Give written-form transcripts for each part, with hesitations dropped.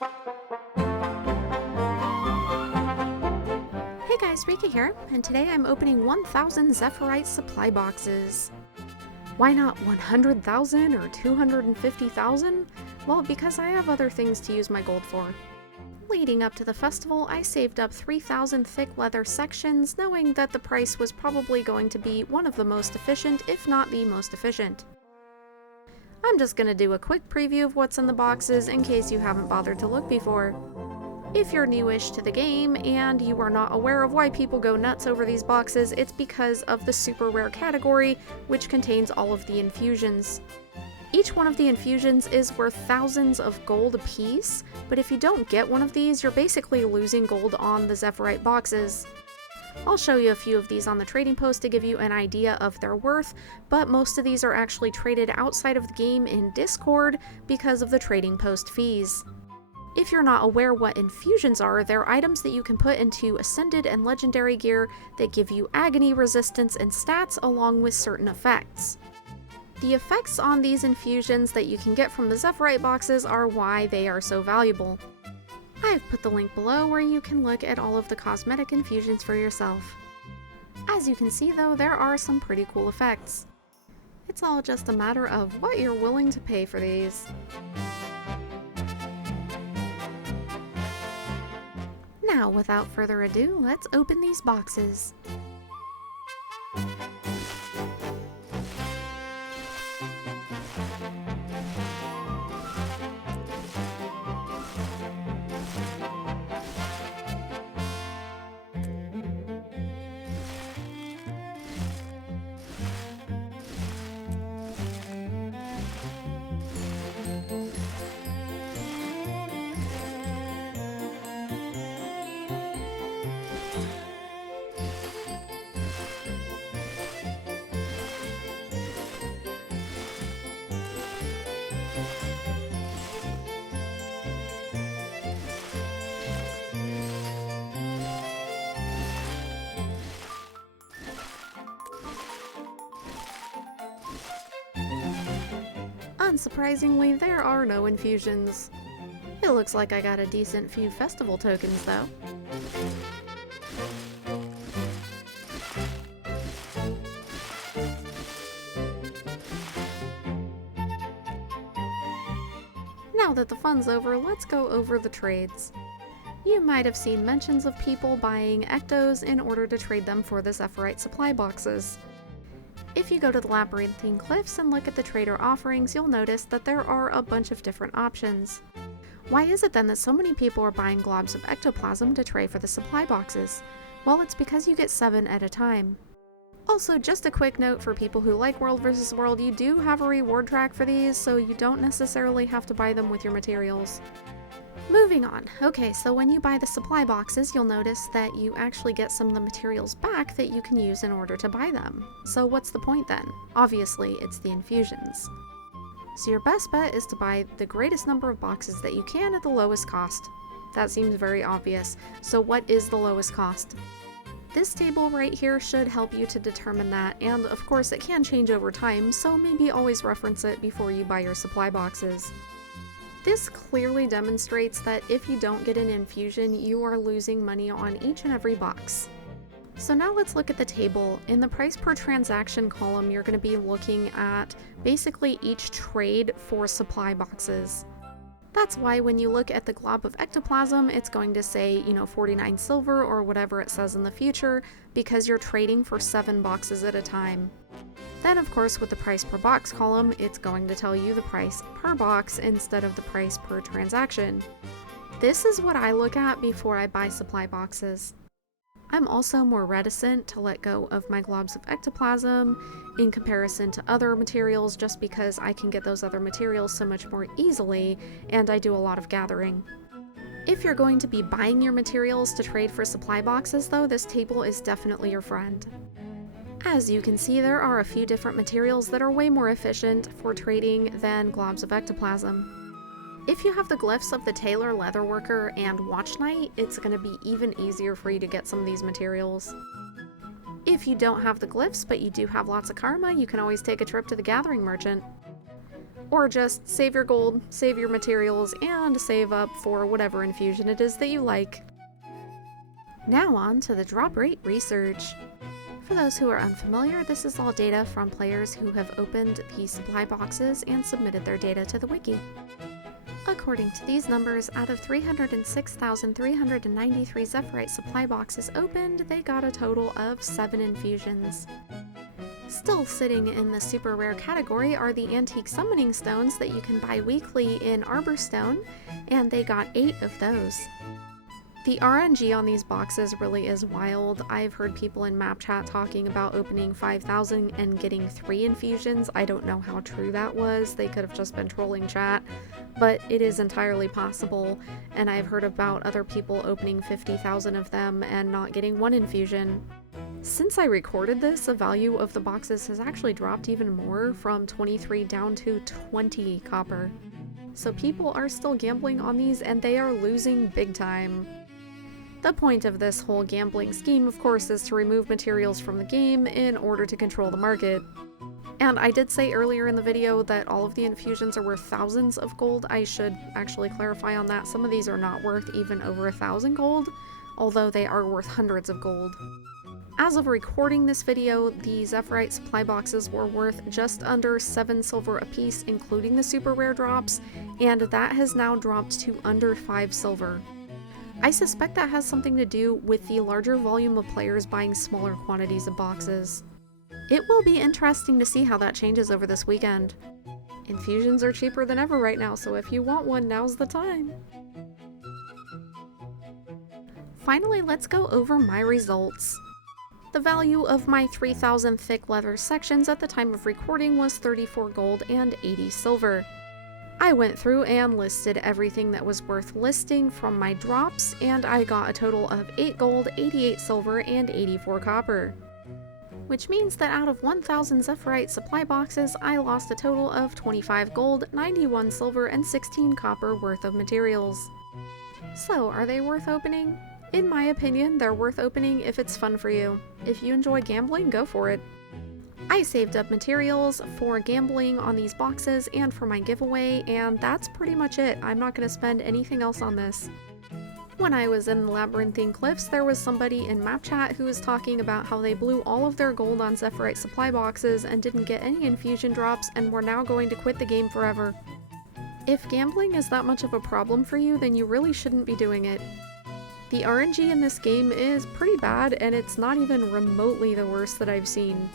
Hey guys, Rika here, and today I'm opening 1,000 Zephyrite Supply Boxes. Why not 100,000 or 250,000? Well, because I have other things to use my gold for. Leading up to the festival, I saved up 3,000 thick leather sections, knowing that the price was probably going to be one of the most efficient, if not the most efficient. I'm just gonna do a quick preview of what's in the boxes in case you haven't bothered to look before. If you're newish to the game and you are not aware of why people go nuts over these boxes, it's because of the super rare category, which contains all of the infusions. Each one of the infusions is worth thousands of gold apiece, but if you don't get one of these, you're basically losing gold on the Zephyrite boxes. I'll show you a few of these on the trading post to give you an idea of their worth, but most of these are actually traded outside of the game in Discord because of the trading post fees. If you're not aware what infusions are, they're items that you can put into Ascended and Legendary gear that give you agony resistance and stats along with certain effects. The effects on these infusions that you can get from the Zephyrite boxes are why they are so valuable. I've put the link below where you can look at all of the cosmetic infusions for yourself. As you can see though, there are some pretty cool effects. It's all just a matter of what you're willing to pay for these. Now, without further ado, let's open these boxes. Unsurprisingly, there are no infusions. It looks like I got a decent few festival tokens though. Now that the fun's over, let's go over the trades. You might have seen mentions of people buying ectos in order to trade them for the Zephyrite Supply Boxes. If you go to the Labyrinthine Cliffs and look at the trader offerings, you'll notice that there are a bunch of different options. Why is it then that so many people are buying globs of ectoplasm to trade for the supply boxes? Well, it's because you get 7 at a time. Also, just a quick note for people who like World vs. World, you do have a reward track for these, so you don't necessarily have to buy them with your materials. Moving on. Okay, so when you buy the supply boxes, you'll notice that you actually get some of the materials back that you can use in order to buy them. So what's the point then? Obviously, it's the infusions. So your best bet is to buy the greatest number of boxes that you can at the lowest cost. That seems very obvious. So what is the lowest cost? This table right here should help you to determine that, and of course it can change over time, so maybe always reference it before you buy your supply boxes. This clearly demonstrates that if you don't get an infusion, you are losing money on each and every box. So now let's look at the table. In the price per transaction column, you're going to be looking at basically each trade for supply boxes. That's why when you look at the glob of ectoplasm, it's going to say, 49 silver or whatever it says in the future, because you're trading for 7 boxes at a time. Then, of course, with the price per box column, it's going to tell you the price per box instead of the price per transaction. This is what I look at before I buy supply boxes. I'm also more reticent to let go of my globs of ectoplasm in comparison to other materials just because I can get those other materials so much more easily, and I do a lot of gathering. If you're going to be buying your materials to trade for supply boxes though, this table is definitely your friend. As you can see, there are a few different materials that are way more efficient for trading than globs of ectoplasm. If you have the glyphs of the Tailor, Leatherworker, and Watch Knight, it's going to be even easier for you to get some of these materials. If you don't have the glyphs, but you do have lots of karma, you can always take a trip to the Gathering Merchant. Or just save your gold, save your materials, and save up for whatever infusion it is that you like. Now on to the drop rate research. For those who are unfamiliar, this is all data from players who have opened the supply boxes and submitted their data to the wiki. According to these numbers, out of 306,393 Zephyrite supply boxes opened, they got a total of 7 infusions. Still sitting in the super rare category are the antique summoning stones that you can buy weekly in Arborstone, and they got 8 of those. The RNG on these boxes really is wild. I've heard people in map chat talking about opening 5,000 and getting 3 infusions. I don't know how true that was. They could have just been trolling chat, but it is entirely possible, and I've heard about other people opening 50,000 of them and not getting 1 infusion. Since I recorded this, the value of the boxes has actually dropped even more, from 23 down to 20 copper. So people are still gambling on these, and they are losing big time. The point of this whole gambling scheme, of course, is to remove materials from the game in order to control the market. And I did say earlier in the video that all of the infusions are worth thousands of gold. I should actually clarify on that. Some of these are not worth even over 1,000 gold, although they are worth hundreds of gold. As of recording this video, the Zephyrite supply boxes were worth just under 7 silver apiece, including the super rare drops, and that has now dropped to under 5 silver. I suspect that has something to do with the larger volume of players buying smaller quantities of boxes. It will be interesting to see how that changes over this weekend. Infusions are cheaper than ever right now, so if you want one, now's the time. Finally, let's go over my results. The value of my 3,000 thick leather sections at the time of recording was 34 gold and 80 silver. I went through and listed everything that was worth listing from my drops, and I got a total of 8 gold, 88 silver, and 84 copper. Which means that out of 1,000 Zephyrite supply boxes, I lost a total of 25 gold, 91 silver, and 16 copper worth of materials. So, are they worth opening? In my opinion, they're worth opening if it's fun for you. If you enjoy gambling, go for it. I saved up materials for gambling on these boxes and for my giveaway, and that's pretty much it. I'm not going to spend anything else on this. When I was in the Labyrinthine Cliffs, there was somebody in map chat who was talking about how they blew all of their gold on Zephyrite supply boxes and didn't get any infusion drops and were now going to quit the game forever. If gambling is that much of a problem for you, then you really shouldn't be doing it. The RNG in this game is pretty bad, and it's not even remotely the worst that I've seen.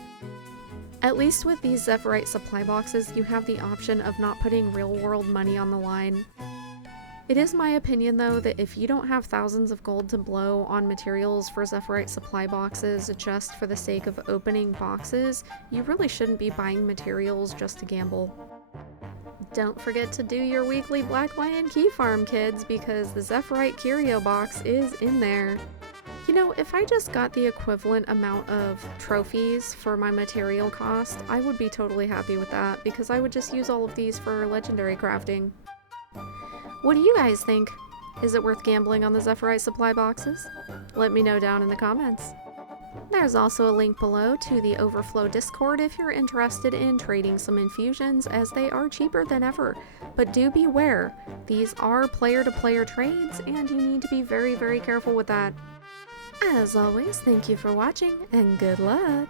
At least with these Zephyrite supply boxes, you have the option of not putting real-world money on the line. It is my opinion, though, that if you don't have thousands of gold to blow on materials for Zephyrite supply boxes just for the sake of opening boxes, you really shouldn't be buying materials just to gamble. Don't forget to do your weekly Black Lion key farm, kids, because the Zephyrite curio box is in there. You know, if I just got the equivalent amount of trophies for my material cost, I would be totally happy with that, because I would just use all of these for legendary crafting. What do you guys think? Is it worth gambling on the Zephyrite supply boxes? Let me know down in the comments. There's also a link below to the Overflow Discord if you're interested in trading some infusions, as they are cheaper than ever. But do beware, these are player-to-player trades, and you need to be very, very careful with that. As always, thank you for watching, and good luck!